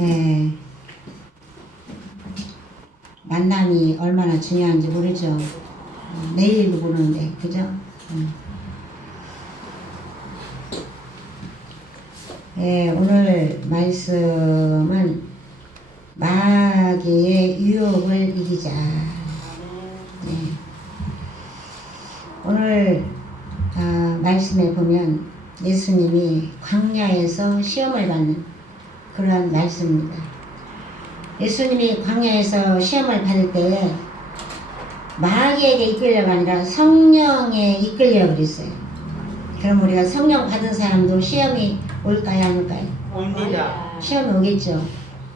예, 만남이 얼마나 중요한지 모르죠. 내일도 모르는데, 그죠? 예, 오늘 말씀은 마귀의 유혹을 이기자. 네. 오늘 말씀에 보면 예수님이 광야에서 시험을 받는 그러한 말씀입니다. 예수님이 광야에서 시험을 받을 때에 마귀에게 이끌려가 아니라 성령에 이끌려 그랬어요. 그럼 우리가 성령 받은 사람도 시험이 올까요, 안 올까요? 옵니다. 시험이 오겠죠.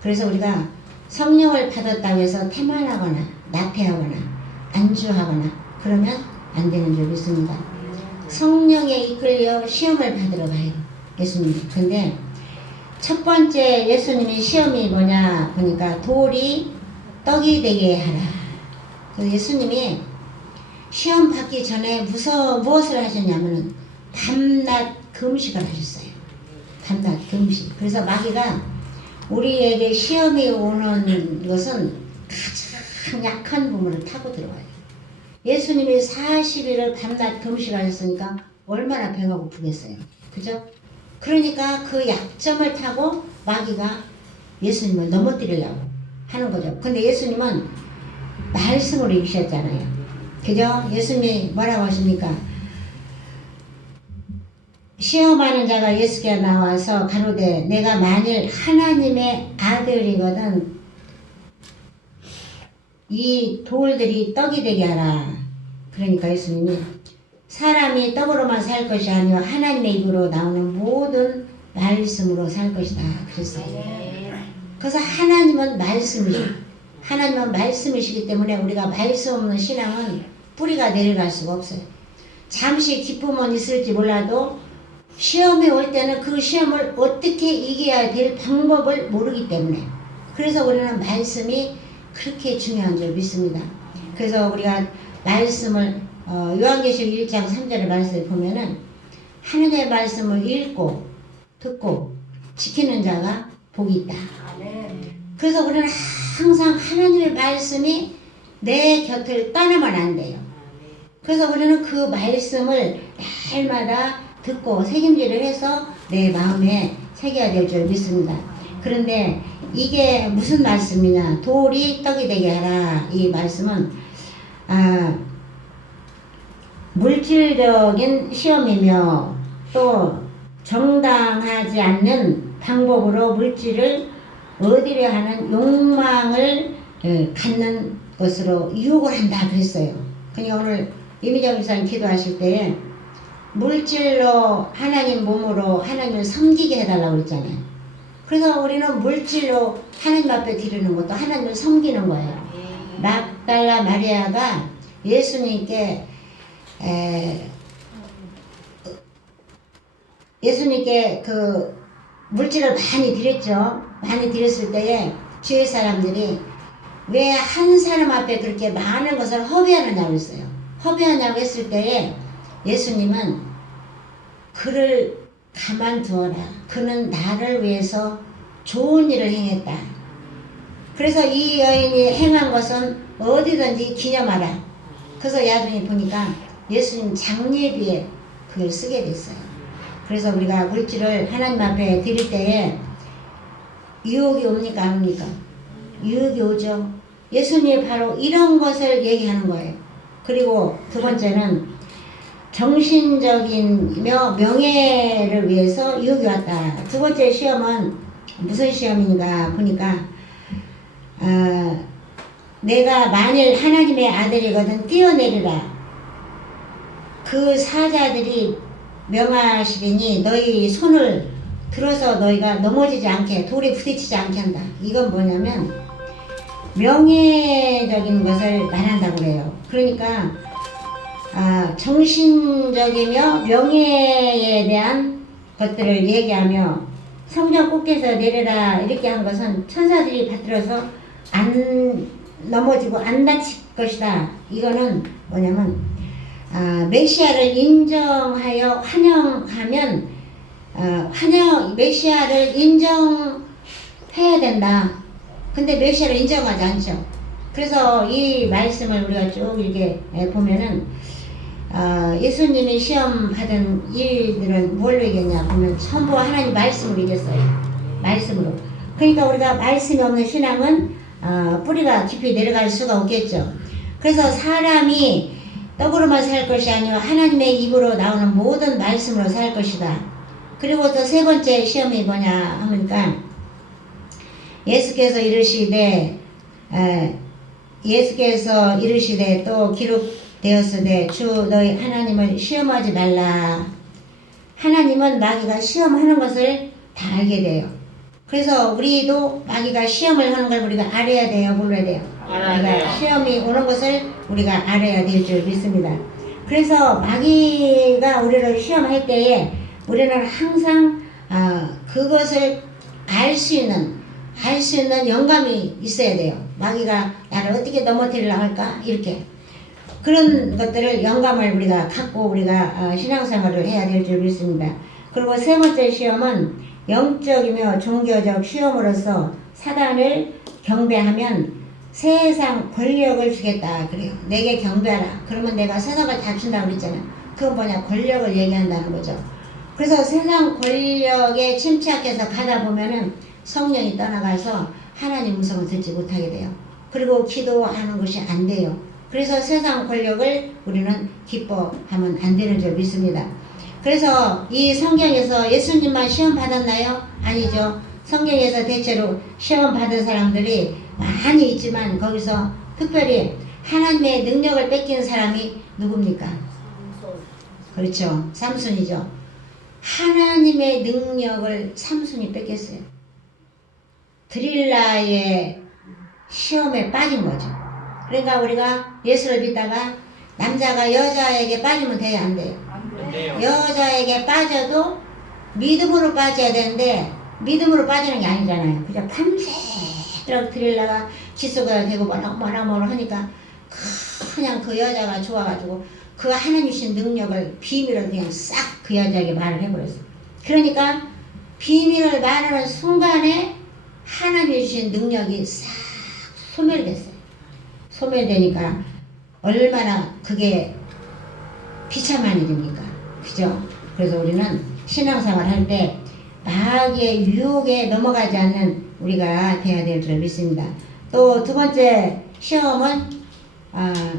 그래서 우리가 성령을 받았다고 해서 태만하거나 나태하거나 안주하거나 그러면 안 되는 줄 믿습니다. 성령에 이끌려 시험을 받으러 가요, 예수님. 근데 첫 번째 예수님이 시험이 뭐냐 보니까 돌이 떡이 되게 하라. 그래서 예수님이 시험 받기 전에 무엇을 하셨냐면은 밤낮 금식을 하셨어요. 밤낮 금식. 그래서 마귀가 우리에게 시험이 오는 것은 가장 약한 부분을 타고 들어와요. 예수님이 40일을 밤낮 금식하셨으니까 얼마나 배가 고프겠어요. 그죠? 그러니까 그 약점을 타고 마귀가 예수님을 넘어뜨리려고 하는 거죠. 근데 예수님은 말씀으로 이기셨잖아요. 그죠? 예수님이 뭐라고 하십니까? 시험하는 자가 예수께 나와서 가로되 내가 만일 하나님의 아들이거든 이 돌들이 떡이 되게 하라. 그러니까 예수님이 사람이 떡으로만 살 것이 아니요 하나님의 입으로 나오는 모든 말씀으로 살 것이다 그랬어요. 그래서 하나님은 말씀이시기 때문에 우리가 말씀 없는 신앙은 뿌리가 내려갈 수가 없어요. 잠시 기쁨은 있을지 몰라도 시험이 올 때는 그 시험을 어떻게 이겨야 될 방법을 모르기 때문에 그래서 우리는 말씀이 그렇게 중요한 줄 믿습니다. 그래서 우리가 말씀을 요한계시록 1장 3절의 말씀을 보면은 하나님의 말씀을 읽고 듣고 지키는 자가 복이 있다. 그래서 우리는 항상 하나님의 말씀이 내 곁을 떠나면 안 돼요. 그래서 우리는 그 말씀을 날마다 듣고 새김질을 해서 내 마음에 새겨야 될 줄 믿습니다. 그런데 이게 무슨 말씀이냐? 돌이 떡이 되게 하라. 이 말씀은 물질적인 시험이며 또 정당하지 않는 방법으로 물질을 얻으려 하는 욕망을 갖는 것으로 유혹을 한다 그랬어요. 그러니까 오늘 이미정 집사님 기도하실 때에 물질로 하나님 몸으로 하나님을 섬기게 해달라고 그랬잖아요. 그래서 우리는 물질로 하나님 앞에 드리는 것도 하나님을 섬기는 거예요. 막달라 마리아가 예수님께 그 물질을 많이 드렸죠. 많이 드렸을 때에 주위 사람들이 왜 한 사람 앞에 그렇게 많은 것을 허비하느냐고 했어요. 허비하냐고 했을 때에 예수님은 그를 가만두어라. 그는 나를 위해서 좋은 일을 행했다. 그래서 이 여인이 행한 것은 어디든지 기념하라. 그래서 야중에 보니까 예수님 장례비에 그걸 쓰게 됐어요. 그래서 우리가 물질을 하나님 앞에 드릴 때에 유혹이 옵니까 안 옵니까? 유혹이 오죠. 예수님이 바로 이런 것을 얘기하는 거예요. 그리고 두 번째는 정신적인며 명예를 위해서 유혹이 왔다. 두 번째 시험은 무슨 시험인가 보니까 내가 만일 하나님의 아들이거든 뛰어내리라. 그 사자들이 명하시리니 너희 손을 들어서 너희가 넘어지지 않게 돌에 부딪히지 않게 한다. 이건 뭐냐면 명예적인 것을 말한다고 그래요. 그러니까 정신적이며 명예에 대한 것들을 얘기하며 성전 꼭대기에서 내려라 이렇게 한 것은 천사들이 받들어서 안 넘어지고 안 다칠 것이다. 이거는 뭐냐면 메시아를 인정하여 환영하면 메시아를 해야 된다. 근데 메시아를 인정하지 않죠. 그래서 이 말씀을 우리가 쭉 이렇게 보면은 예수님이 시험 받은 일들은 뭘로 이겼냐 보면 전부 하나님 말씀으로 이겼어요. 말씀으로. 그러니까 우리가 말씀이 없는 신앙은 뿌리가 깊이 내려갈 수가 없겠죠. 그래서 사람이 떡으로만 살 것이 아니라 하나님의 입으로 나오는 모든 말씀으로 살 것이다. 그리고 또 세 번째 시험이 뭐냐 하니까 예수께서 이르시되 또 기록되었으되 주 너희 하나님을 시험하지 말라. 하나님은 마귀가 시험하는 것을 다 알게 돼요. 그래서 우리도 마귀가 시험을 하는 걸 우리가 알아야 돼요, 몰라야 돼요? 우리가 시험이 오는 것을 우리가 알아야 될 줄 믿습니다. 그래서 마귀가 우리를 시험할 때에 우리는 항상 그것을 알 수 있는 영감이 있어야 돼요. 마귀가 나를 어떻게 넘어뜨리려고 할까? 이렇게. 그런 것들을 영감을 우리가 갖고 우리가 신앙생활을 해야 될 줄 믿습니다. 그리고 세 번째 시험은 영적이며 종교적 시험으로서 사단을 경배하면 세상 권력을 주겠다 그래요. 내게 경배하라. 그러면 내가 세상을 다 준다고 그랬잖아요. 그건 뭐냐? 권력을 얘기한다는 거죠. 그래서 세상 권력에 침착해서 가다 보면은 성령이 떠나가서 하나님 음성을 듣지 못하게 돼요. 그리고 기도하는 것이 안 돼요. 그래서 세상 권력을 우리는 기뻐하면 안 되는 줄 믿습니다. 그래서 이 성경에서 예수님만 시험 받았나요? 아니죠. 성경에서 대체로 시험 받은 사람들이 많이 있지만 거기서 특별히 하나님의 능력을 뺏긴 사람이 누굽니까? 그렇죠. 삼손이죠. 하나님의 능력을 삼손이 뺏겼어요. 드릴라의 시험에 빠진 거죠. 그러니까 우리가 예수를 믿다가 남자가 여자에게 빠지면 돼요, 안 돼요? 여자에게 빠져도 믿음으로 빠져야 되는데 믿음으로 빠지는 게 아니잖아요. 그죠? 밤새도록 드릴라가 지속을 되고 뭐라 하니까 그냥 그 여자가 좋아가지고 그 하나님 주신 능력을 비밀을 그냥 싹 그 여자에게 말을 해버렸어요. 그러니까 비밀을 말하는 순간에 하나님 주신 능력이 싹 소멸됐어요. 소멸되니까 얼마나 그게 비참한 일입니까? 그죠? 그래서 우리는 신앙생활 할 때 마귀의 유혹에 넘어가지 않는 우리가 돼야 될 줄 믿습니다. 또 두 번째 시험은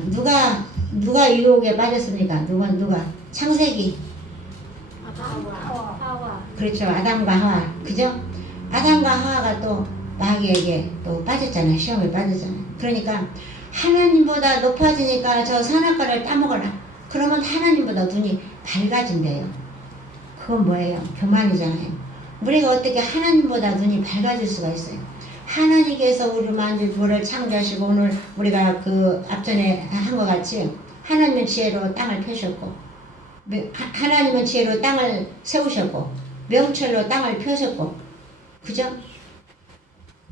누가 유혹에 빠졌습니까? 누가? 창세기. 하와. 그렇죠. 아담과 하와. 그죠? 아담과 하와가 또 마귀에게 또 빠졌잖아요. 시험에 빠졌잖아요. 그러니까 하나님보다 높아지니까 저 선악과를 따먹어라. 그러면 하나님보다 눈이 밝아진대요. 그건 뭐예요? 교만이잖아요. 우리가 어떻게 하나님보다 눈이 밝아질 수가 있어요? 하나님께서 우리 만주를 창조하시고 오늘 우리가 그 앞전에 한 것 같이 하나님은 지혜로 땅을 펴셨고 하나님은 지혜로 땅을 세우셨고 명철로 땅을 펴셨고 그죠?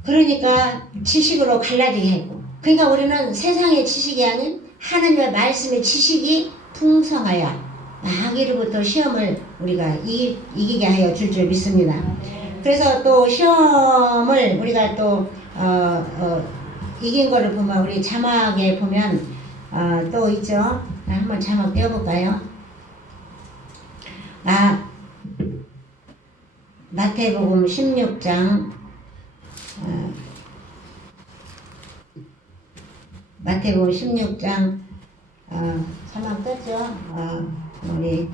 그러니까 지식으로 갈라지게 했고 그러니까 우리는 세상의 지식이 아닌 하나님의 말씀의 지식이 풍성하여 마귀로부터 시험을 우리가 이기게 하여 줄 믿습니다. 그래서 또 시험을 우리가 또 이긴 거를 보면 우리 자막에 보면 또 있죠. 한번 자막 떼어볼까요? 마태복음 16장 마태복음 16장 자막 떴죠? 우리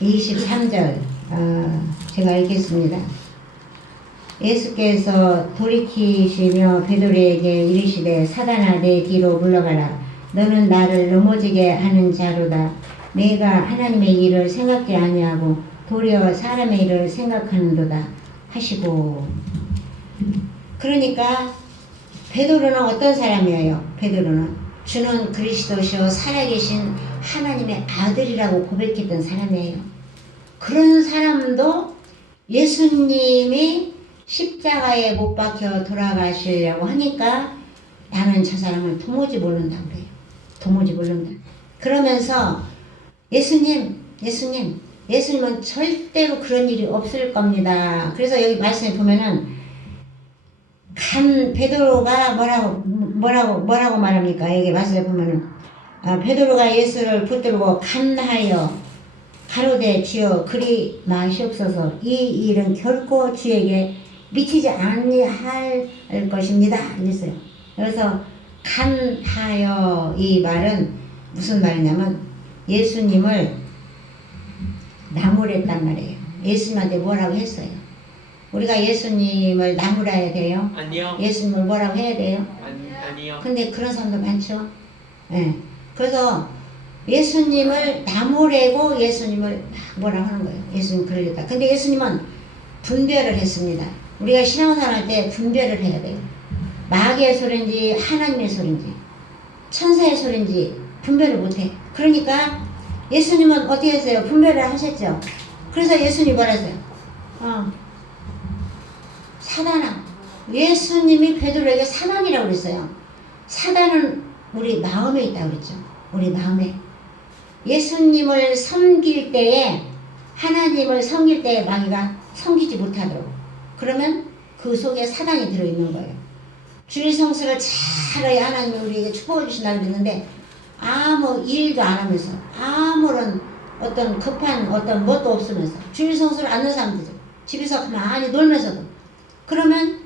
23절 제가 읽겠습니다. 예수께서 돌이키시며 베드로에게 이르시되 사단아 내 뒤로 물러가라. 너는 나를 넘어지게 하는 자로다. 내가 하나님의 일을 생각지 아니하고 도리어 사람의 일을 생각하는도다 하시고. 그러니까 베드로는 어떤 사람이에요? 베드로는 주는 그리스도시요 살아계신 하나님의 아들이라고 고백했던 사람이에요. 그런 사람도 예수님이 십자가에 못 박혀 돌아가시려고 하니까 나는 저 사람을 도무지 모른다 그래요. 도무지 모른다. 그러면서 예수님 예수님은 절대로 그런 일이 없을 겁니다. 그래서 여기 말씀에 보면은 베드로가 뭐라고 말합니까? 여기 말씀에 보면은 베드로가 예수를 붙들고 간하여 가로되 주여 그리 마시옵소서 이 일은 결코 주에게 미치지 아니할 것입니다. 이랬어요. 그래서 간하여 이 말은 무슨 말이냐면 예수님을 나무랬단 말이에요. 예수님한테 뭐라고 했어요? 우리가 예수님을 나무라야 돼요? 아니요. 예수님을 뭐라고 해야 돼요? 아니요. 근데 그런 사람도 많죠. 예. 그래서 예수님을 나무래고 예수님을 뭐라고 하는 거예요. 예수님 그러겠다. 근데 예수님은 분별을 했습니다. 우리가 신앙생활 할 때 분별을 해야 돼요. 마귀의 소리인지 하나님의 소리인지 천사의 소리인지 분별을 못해. 그러니까 예수님은 어떻게 했어요? 분별을 하셨죠. 그래서 예수님이 뭐라 했어요? 사단아. 예수님이 베드로에게 사단이라고 그랬어요. 사단은 우리 마음에 있다고 그랬죠. 우리 마음에. 예수님을 섬길 때에 하나님을 섬길 때에 마귀가 섬기지 못하도록 그러면 그 속에 사단이 들어있는 거예요. 주일 성수를 잘해야 하나님이 우리에게 축복해 주신다고 그랬는데 아무 일도 안 하면서 아무런 어떤 급한 어떤 뭣도 없으면서 주일 성수를 안 하는 사람들이죠. 집에서 가만히 놀면서도 그러면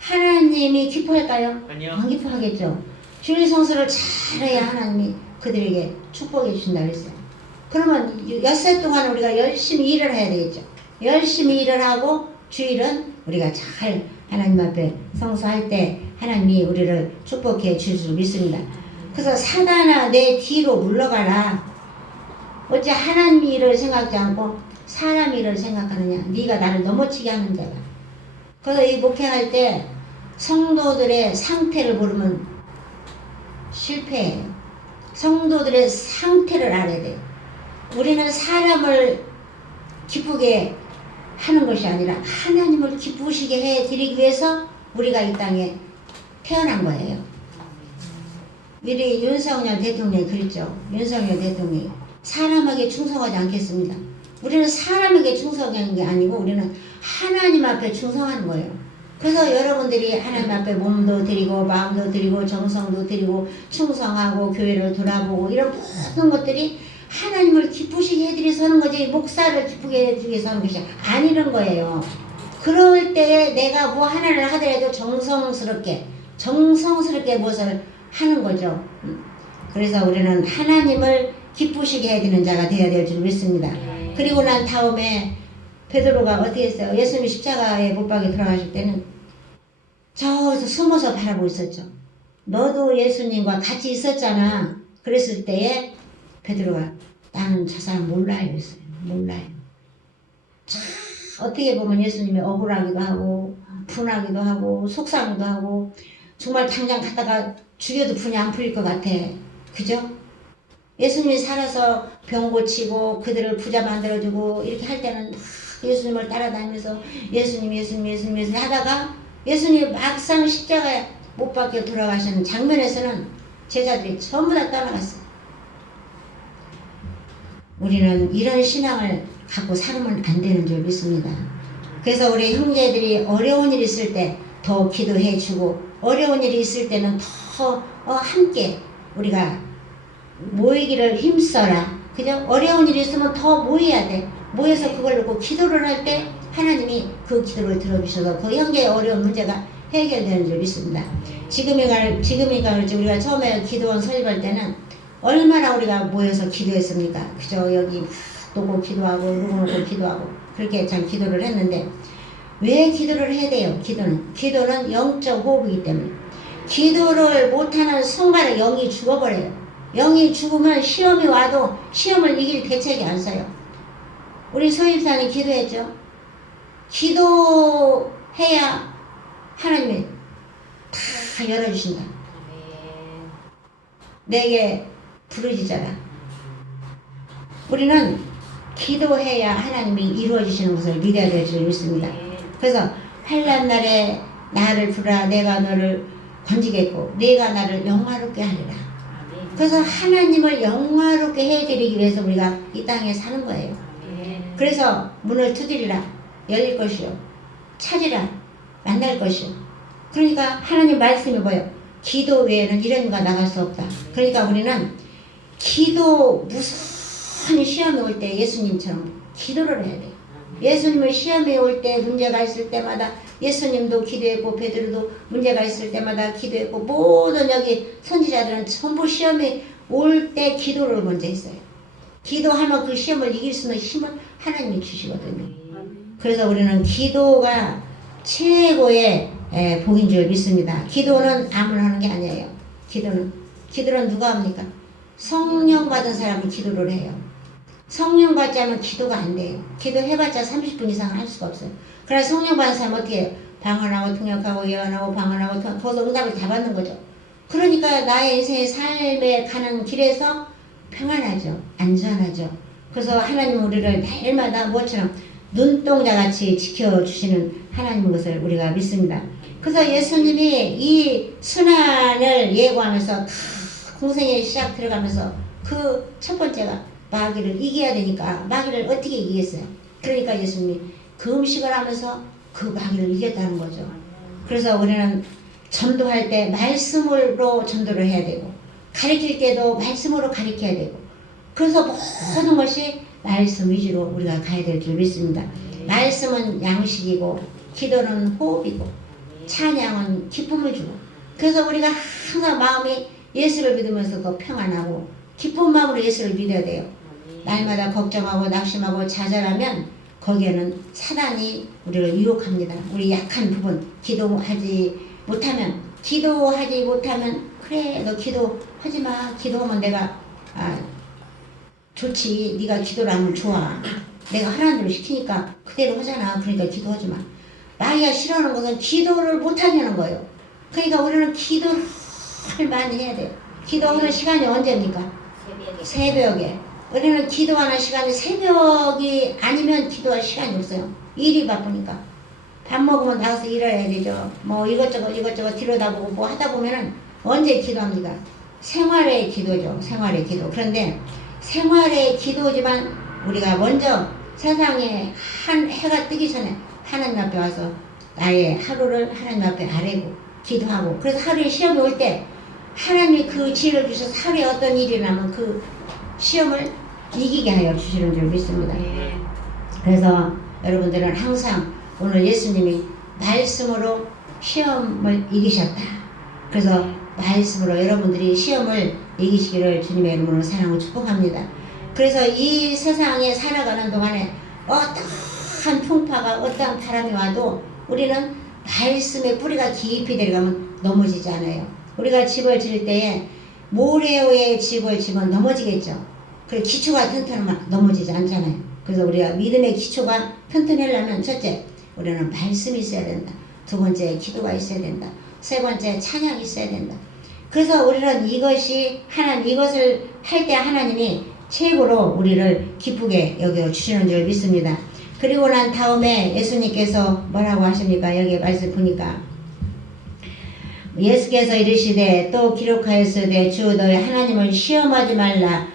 하나님이 기뻐할까요? 아니요. 안 기뻐하겠죠. 주일 성수를 잘해야 하나님이 그들에게 축복해 주신다고 했어요. 그러면 엿새 동안 우리가 열심히 일을 해야 되겠죠. 열심히 일을 하고 주일은 우리가 잘 하나님 앞에 성수할 때 하나님이 우리를 축복해 주실 줄 믿습니다. 그래서 사단아 내 뒤로 물러가라. 어째 하나님 일을 생각지 않고 사람 일을 생각하느냐. 네가 나를 넘어치게 하는 자가. 그래서 이 목회할 때 성도들의 상태를 모르면 실패해요. 성도들의 상태를 알아야 돼요. 우리는 사람을 기쁘게 하는 것이 아니라 하나님을 기쁘시게 해드리기 위해서 우리가 이 땅에 태어난 거예요. 미리 윤석열 대통령이 그랬죠. 윤석열 대통령이 사람에게 충성하지 않겠습니다. 우리는 사람에게 충성하는 게 아니고 우리는 하나님 앞에 충성하는 거예요. 그래서 여러분들이 하나님 앞에 몸도 드리고 마음도 드리고 정성도 드리고 충성하고 교회를 돌아보고 이런 모든 것들이 하나님을 기쁘시게 해드려서 하는 거지 목사를 기쁘게 해주기 위해서 하는 것이 아니는 거예요. 그럴 때에 내가 뭐 하나를 하더라도 정성스럽게 무엇을 하는 거죠. 그래서 우리는 하나님을 기쁘시게 해드리는 자가 되어야 될 줄 믿습니다. 그리고 난 다음에 베드로가 어떻게 했어요? 예수님이 십자가에 못 박혀 들어가실 때는 저기서 숨어서 바라보고 있었죠. 너도 예수님과 같이 있었잖아. 그랬을 때에 베드로가 나는 저 사람 몰라요. 그랬어요. 몰라요. 참 어떻게 보면 예수님이 억울하기도 하고 분하기도 하고 속상하기도 하고 정말 당장 갔다가 죽여도 분이 안 풀릴 것 같아. 그죠? 예수님이 살아서 병 고치고 그들을 부자 만들어주고 이렇게 할 때는 막 예수님을 따라다니면서 예수님 하다가 예수님이 막상 십자가에 못 박혀 돌아가시는 장면에서는 제자들이 전부 다 떠나갔어요. 우리는 이런 신앙을 갖고 살면 안 되는 줄 믿습니다. 그래서 우리 형제들이 어려운 일 있을 때 더 기도해 주고 어려운 일이 있을 때는 더 함께 우리가 모이기를 힘써라. 그죠? 어려운 일이 있으면 더 모여야 돼. 모여서 그걸 놓고 기도를 할 때 하나님이 그 기도를 들어주셔서 그 형제의 어려운 문제가 해결되는 줄 믿습니다. 지금이가 그렇지 우리가 처음에 기도원 설립할 때는 얼마나 우리가 모여서 기도했습니까? 그죠? 여기 놓고 기도하고 누구 놓고 기도하고 그렇게 참 기도를 했는데 왜 기도를 해야 돼요? 기도는 영적 호흡이기 때문에 기도를 못하는 순간에 영이 죽어버려요. 영이 죽으면 시험이 와도 시험을 이길 대책이 안 서요. 우리 소입사님 기도했죠? 기도해야 하나님이 다 열어주신다. 내게 부르짖어라. 우리는 기도해야 하나님이 이루어주시는 것을 믿어야 될 줄 믿습니다. 그래서 환난 날에 나를 부르라 내가 너를 건지겠고 내가 나를 영화롭게 하리라. 그래서 하나님을 영화롭게 해드리기 위해서 우리가 이 땅에 사는 거예요. 그래서 문을 두드리라 열릴 것이요 찾으라 만날 것이요. 그러니까 하나님 말씀이 뭐예요? 기도 외에는 이런 거 나갈 수 없다. 그러니까 우리는 기도 무슨 시험이 올 때 예수님처럼 기도를 해야 돼요. 예수님을 시험에 올 때 문제가 있을 때마다 예수님도 기도했고 베드로도 문제가 있을 때마다 기도했고 모든 여기 선지자들은 전부 시험에 올 때 기도를 먼저 했어요. 기도하면 그 시험을 이길 수 있는 힘을 하나님이 주시거든요. 그래서 우리는 기도가 최고의 복인 줄 믿습니다. 기도는 아무나 하는 게 아니에요. 기도는 누가 합니까? 성령 받은 사람이 기도를 해요. 성령 받지 않으면 기도가 안 돼요. 기도해봤자 30분 이상은 할 수가 없어요. 그러나 성령 받은 사람은 어떻게 해요? 방언하고 통역하고 예언하고 방언하고 통역하고 거기서 응답을 다 받는 거죠. 그러니까 나의 인생의 삶에 가는 길에서 평안하죠. 안전하죠. 그래서 하나님은 우리를 날마다 무엇처럼 눈동자같이 지켜주시는 하나님인 것을 우리가 믿습니다. 그래서 예수님이 이 순환을 예고하면서 공생의 시작 들어가면서 그 첫 번째가 마귀를 이겨야 되니까 마귀를 어떻게 이기겠어요? 그러니까 예수님이 그 음식을 하면서 그 마귀를 이겼다는 거죠. 그래서 우리는 전도할 때 말씀으로 전도를 해야 되고 가르칠 때도 말씀으로 가르쳐야 되고 그래서 모든 것이 말씀 위주로 우리가 가야 될 줄 믿습니다. 말씀은 양식이고 기도는 호흡이고 찬양은 기쁨을 주고 그래서 우리가 항상 마음이 예수를 믿으면서도 평안하고 기쁜 마음으로 예수를 믿어야 돼요. 날마다 걱정하고 낙심하고 좌절하면 거기에는 사단이 우리를 유혹합니다. 우리 약한 부분 기도하지 못하면 그래 너 기도하지 마. 기도하면 내가 좋지. 네가 기도를 하면 좋아. 내가 하라는 대로 시키니까 그대로 하잖아. 그러니까 기도하지 마. 마귀가 싫어하는 것은 기도를 못하냐는 거예요. 그러니까 우리는 기도를 많이 해야 돼요. 기도하는 시간이 언제입니까? 새벽에. 우리는 기도하는 시간이 새벽이 아니면 기도할 시간이 없어요. 일이 바쁘니까. 밥 먹으면 나가서 일해야 되죠. 뭐 이것저것 들여다보고 뭐 하다 보면은 언제 기도합니까? 생활의 기도죠. 생활의 기도. 그런데 생활의 기도지만 우리가 먼저 세상에 한 해가 뜨기 전에 하나님 앞에 와서 나의 하루를 하나님 앞에 아뢰고 기도하고 그래서 하루에 시험이 올 때 하나님이 그 지혜를 주셔서 하루에 어떤 일이 나면 그 시험을 이기게 하여 주시는 줄 믿습니다. 그래서 여러분들은 항상 오늘 예수님이 말씀으로 시험을 이기셨다. 그래서 말씀으로 여러분들이 시험을 이기시기를 주님의 이름으로 사랑하고 축복합니다. 그래서 이 세상에 살아가는 동안에 어떠한 풍파가 어떠한 바람이 와도 우리는 말씀의 뿌리가 깊이 들어가면 넘어지지 않아요. 우리가 집을 지을 때에 모래 위에 집을 지면 넘어지겠죠. 그리고 기초가 튼튼하면 넘어지지 않잖아요. 그래서 우리가 믿음의 기초가 튼튼하려면 첫째 우리는 말씀이 있어야 된다. 두 번째 기도가 있어야 된다. 세 번째 찬양이 있어야 된다. 그래서 우리는 이것을 할 때 하나님이 최고로 우리를 기쁘게 여겨 주시는 줄 믿습니다. 그리고 난 다음에 예수님께서 뭐라고 하십니까? 여기 말씀 보니까 예수께서 이르시되 또 기록하였으되 주 너희 하나님을 시험하지 말라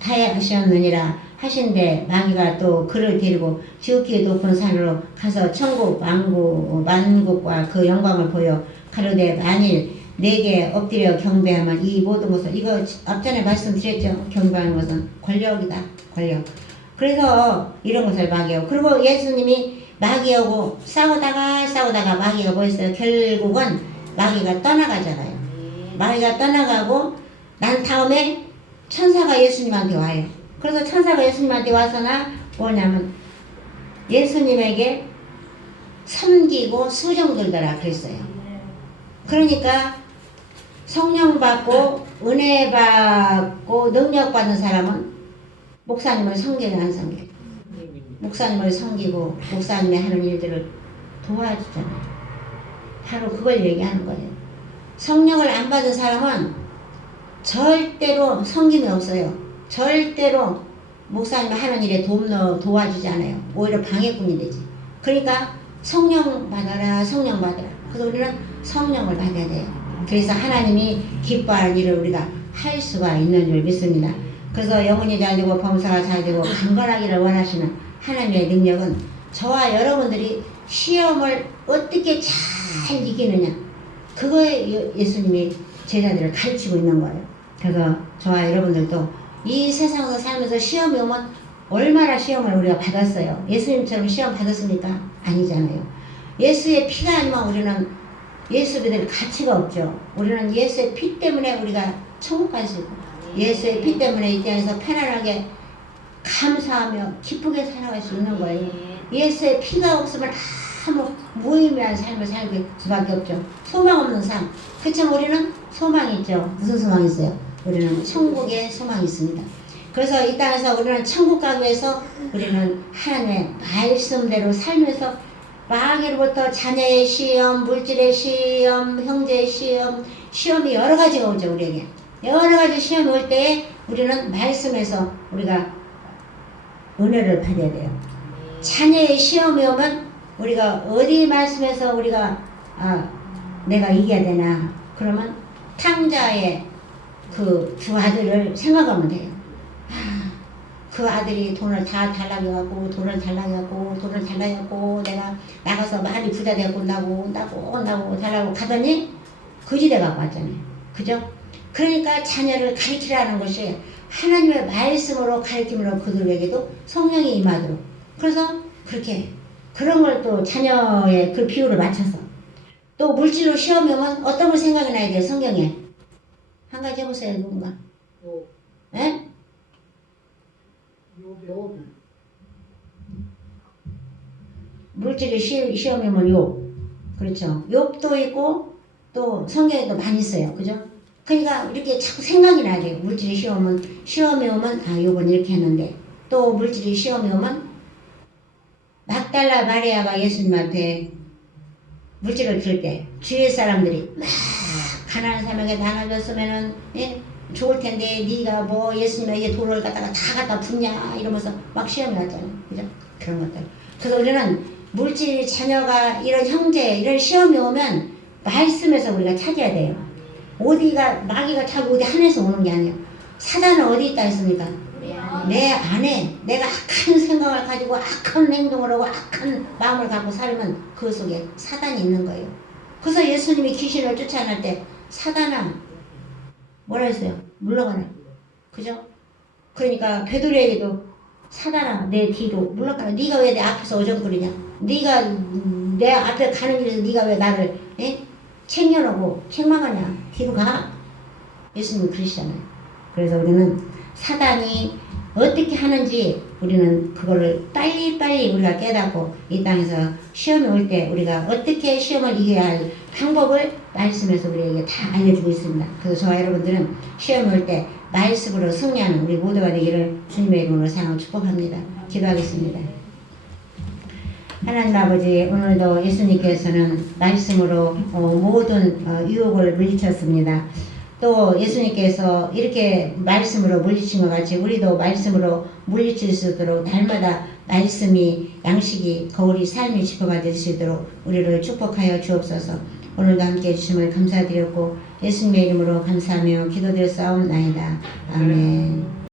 하셨느니라 하신데 마귀가 또 그를 데리고 지극히 높은 산으로 가서 천국 만국과 그 영광을 보여 가로되 만일 내게 엎드려 경배하면 이 모든 것을 이거 앞전에 말씀드렸죠. 경배하는 것은 권력이다. 권력. 그래서 이런 것을 마귀하고 그리고 예수님이 마귀하고 싸우다가 마귀가 뭐였어요? 결국은 마귀가 떠나가잖아요. 마귀가 떠나가고 난 다음에 천사가 예수님한테 와요. 그래서 천사가 예수님한테 와서나 뭐냐면 예수님에게 섬기고 수종 들더라 그랬어요. 그러니까 성령 받고 은혜 받고 능력 받는 사람은 목사님을 섬겨요, 안 섬겨요? 목사님을 섬기고 목사님이 하는 일들을 도와주잖아요. 바로 그걸 얘기하는 거예요. 성령을 안 받은 사람은 절대로 섬김이 없어요. 절대로 목사님이 하는 일에 도와주지 않아요. 오히려 방해꾼이 되지. 그러니까 성령 받아라, 성령 받아라. 그래서 우리는 성령을 받아야 돼요. 그래서 하나님이 기뻐하는 일을 우리가 할 수가 있는 줄 믿습니다. 그래서 영혼이 잘 되고 범사가 잘 되고 강건하기를 원하시는 하나님의 능력은 저와 여러분들이 시험을 어떻게 잘 이기느냐, 그거에 예수님이 제자들을 가르치고 있는 거예요. 그래서 저와 여러분들도 이 세상에서 살면서 시험이 오면 얼마나 시험을 우리가 받았어요. 예수님처럼 시험 받았습니까? 아니잖아요. 예수의 피가 아니면 우리는 예수 믿을 가치가 없죠. 우리는 예수의 피 때문에 우리가 천국 갈 수 있고, 예수의 피 때문에 이 땅에서 편안하게 감사하며 기쁘게 살아갈 수 있는 거예요. 예수의 피가 없으면 아무 무의미한 삶을 살게 수밖에 없죠. 소망 없는 삶. 그렇지만 우리는 소망이 있죠. 무슨 소망이 있어요? 우리는 천국의 소망이 있습니다. 그래서 이 땅에서 우리는 천국 가기 위해서 우리는 하나님의 말씀대로 살면서 마귀로부터 자녀의 시험, 물질의 시험, 형제의 시험, 시험이 여러 가지가 오죠. 우리에게 여러 가지 시험이 올 때에 우리는 말씀에서 우리가 은혜를 받아야 돼요. 자녀의 시험이 오면 우리가 어디 말씀에서 우리가 내가 이겨야 되나, 그러면 탕자의 그 두 아들을 생각하면 돼요. 그 아들이 돈을 다 달라고 해갖고 돈을 달라고 해갖고 내가 나가서 많이 부자 되고 온다고 달라고 가더니 거지돼 갖고 왔잖아요. 그죠? 그러니까 자녀를 가르치라는 것이 하나님의 말씀으로 가르침으로 그들에게도 성령이 임하도록, 그래서 그렇게 그런 걸 또 자녀의 그 비율을 맞춰서 또 물질로 시험이 오면 어떤 걸 생각이 나야 돼요? 성경에 한 가지 해보세요. 누군가? 예? 물질이 시험이 오면 욥, 그렇죠. 욥도 있고 또 성경에도 많이 있어요. 그죠? 그러니까 이렇게 자꾸 생각이 나야 돼요. 물질이 시험이 오면 욥은 이렇게 했는데, 또 물질이 시험이 오면 막달라 마리아가 예수님한테 물질을 줄 때 주위의 사람들이 막 가난한 사람에게 나눠줬으면은 좋을 텐데 네가 뭐 예수님에게 돈을 갖다가 다 갖다 붓냐 이러면서 막 시험이 왔잖아요. 그죠? 그런 것들. 그래서 우리는 물질, 자녀가, 이런 형제, 이런 시험이 오면 말씀에서 우리가 찾아야 돼요. 어디가, 마귀가 자꾸 어디 한에서 오는 게 아니에요. 사단은 어디 있다 했습니까? 내 안에 내가 악한 생각을 가지고 악한 행동을 하고 악한 마음을 갖고 살면 그 속에 사단이 있는 거예요. 그래서 예수님이 귀신을 쫓아낼 때 사단아 뭐라 했어요? 물러가라. 그죠? 그러니까 베드로에게도 사단아 내 뒤로 물러가라. 네가 왜 내 앞에서 어정거리냐? 네가 내 앞에 가는 길에서 네가 왜 나를 챙겨놓고 책망하냐? 뒤로 가. 예수님은 그러시잖아요. 그래서 우리는 사단이 어떻게 하는지 우리는 그거를 빨리빨리 우리가 깨닫고 이 땅에서 시험이 올 때 우리가 어떻게 시험을 이겨야 할 방법을 말씀에서 우리에게 다 알려주고 있습니다. 그래서 저와 여러분들은 시험이 올 때 말씀으로 승리하는 우리 모두가 되기를 주님의 이름으로 상을 축복합니다. 기도하겠습니다. 하나님 아버지, 오늘도 예수님께서는 말씀으로 모든 유혹을 물리쳤습니다. 또 예수님께서 이렇게 말씀으로 물리친 것 같이 우리도 말씀으로 물리칠 수 있도록 날마다 말씀이 양식이 거울이 삶의 지표가 될 수 있도록 우리를 축복하여 주옵소서. 오늘도 함께 해주심을 감사드렸고 예수님의 이름으로 감사하며 기도드렸사옵나이다. 아멘.